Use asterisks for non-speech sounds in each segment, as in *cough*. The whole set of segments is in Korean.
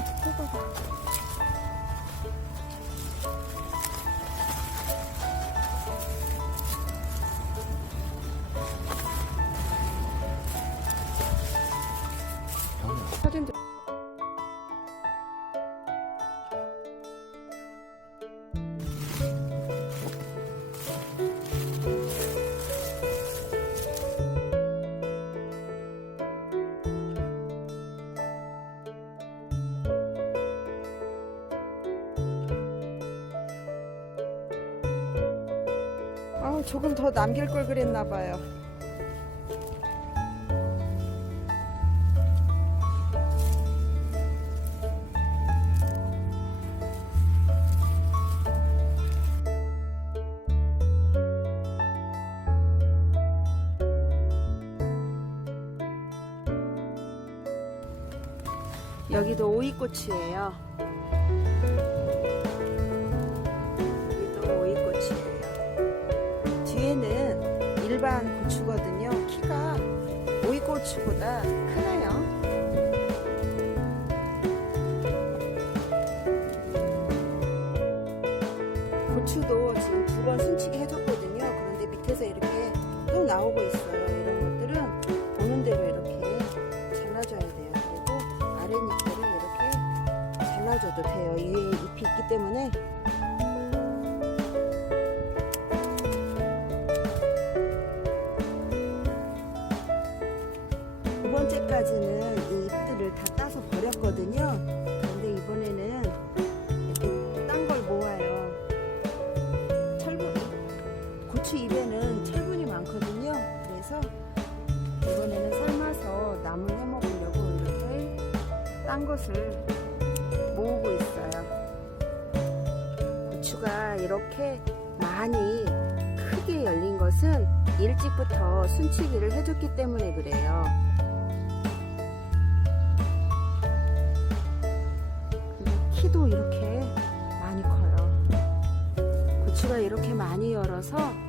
호박. 사진도 조금 더 남길 걸 그랬나 봐요. 여기도 오이꽃이에요. 일반 고추거든요. 키가 오이고추보다 크네요. 고추도 지금 두 번 순치기 해줬거든요. 그런데 밑에서 이렇게 또 나오고 있어요. 이런 것들은 보는 대로 이렇게 잘라줘야 돼요. 그리고 아랫잎들을 이렇게 잘라줘도 돼요. 위에 잎이 있기 때문에 고추 잎에는 철분이 많거든요. 그래서 이번에는 삶아서 나물 해 먹으려고 이렇게 딴 것을 모으고 있어요. 고추가 이렇게 많이 크게 열린 것은 일찍부터 순치기를 해줬기 때문에 그래요. 키도 이렇게 많이 커요. 고추가 이렇게 많이 열어서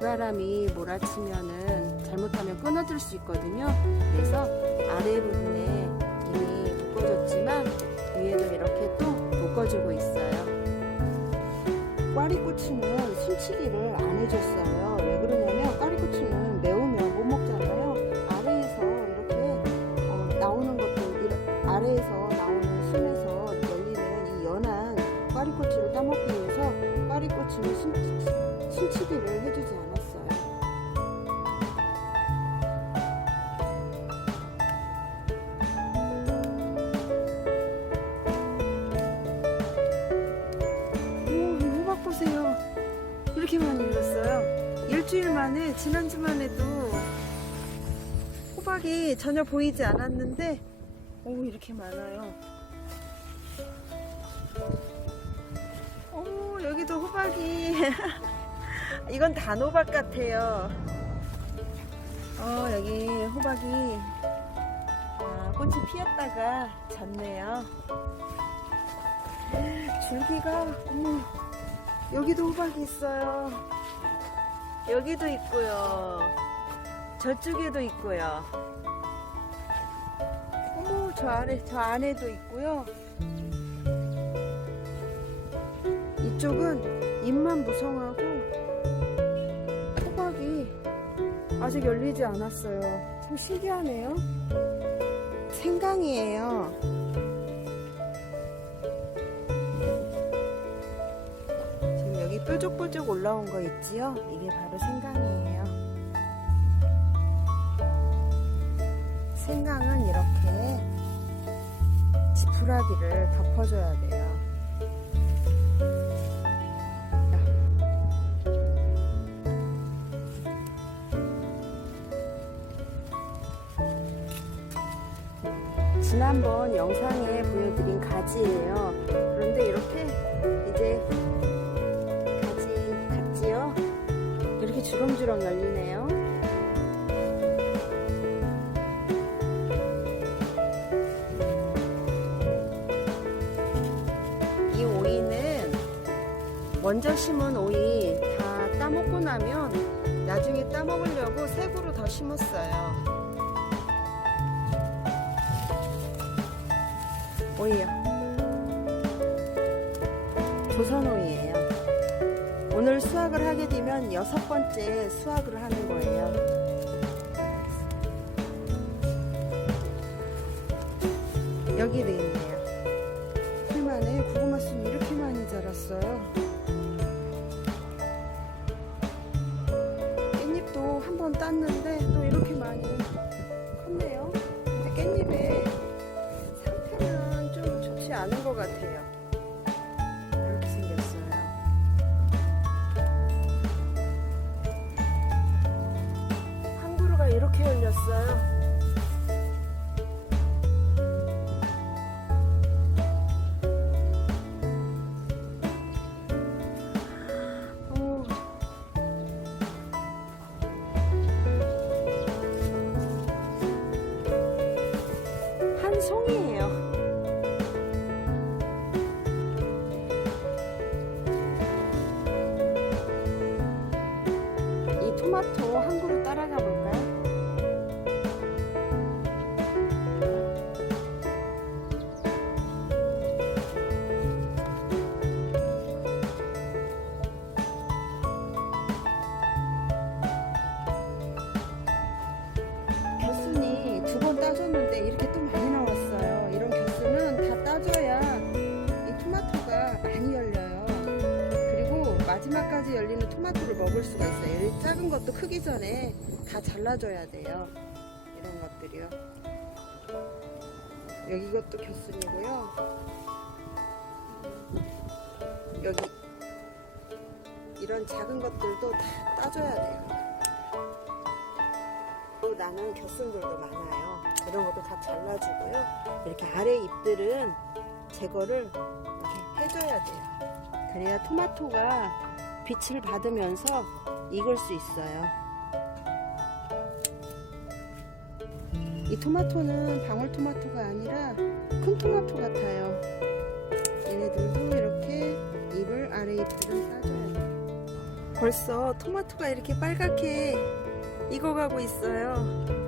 비바람이 몰아치면은 잘못하면 끊어질 수 있거든요. 그래서 아래 부분에 이미 묶어줬지만 위에도 이렇게 또 묶어주고 있어요. 꽈리고추는 순치기를 안 해줬어요. 왜 그러냐면 꽈리고추는 매우면 못 먹잖아요. 아래에서 이렇게 어, 나오는 것들 이런- 아래에서 나오는 순에서 열리는 이 연한 꽈리고추를 따먹기 위해서 꽈리고추는 순, 순치기를 일주일 만에, 지난 주만 해도 호박이 전혀 보이지 않았는데, 오, 이렇게 많아요. 오, 여기도 호박이. *laughs* 이건 단호박 같아요. 어, 여기 호박이, 아, 꽃이 피었다가 졌네요. 줄기가 어머 여기도 호박이 있어요 여기도 있고요. 저쪽에도 있고요. 어머 저 아래 저 안에도 있고요. 이쪽은 잎만 무성하고 호박이 아직 열리지 않았어요. 참 신기하네요. 생강이에요 뾰족뾰족 올라온 거 있지요? 이게 바로 생강이에요. 생강은 이렇게 지푸라기를 덮어줘야 돼요. 지난번 영상에 보여드린 가지예요. 그런데 이렇게 이제 주렁주렁 열리네요. 이 오이는 먼저 심은 오이 다 따먹고 나면 나중에 따먹으려고 색으로 더 심었어요. 오이요. 조선오이예요. 오늘 수확을 하게 되면 여섯 번째 수확을 하는 거예요. 여기도 있네요. 풀만에 고구마 순 이렇게 많이 자랐어요. 깻잎도 한 번 땄는데 또 이렇게 많이 컸네요. 근데 깻잎의 상태는 좀 좋지 않은 것 같아요. 이렇게 열렸어요. 송이에요. 이 토마토 한 그루 따라가 따줬는데 이렇게 또 많이 나왔어요. 이런 겨순은 다 따줘야 이 토마토가 많이 열려요. 그리고 마지막까지 열리는 토마토를 먹을 수가 있어요. 이 작은 것도 크기 전에 다 잘라줘야 돼요. 이런 것들이요. 여기 이것도 겨순이고요. 여기 이런 작은 것들도 다 따줘야 돼요. 또 나는 겨순들도 많아요. 이런 것도 다 잘라주고요. 이렇게 아래 잎들은 제거를 이렇게 해줘야 돼요. 그래야 토마토가 빛을 받으면서 익을 수 있어요. 이 토마토는 방울토마토가 아니라 큰 토마토 같아요. 얘네들도 이렇게 잎을 아래 잎들은 따줘야 돼요. 벌써 토마토가 이렇게 빨갛게 익어가고 있어요.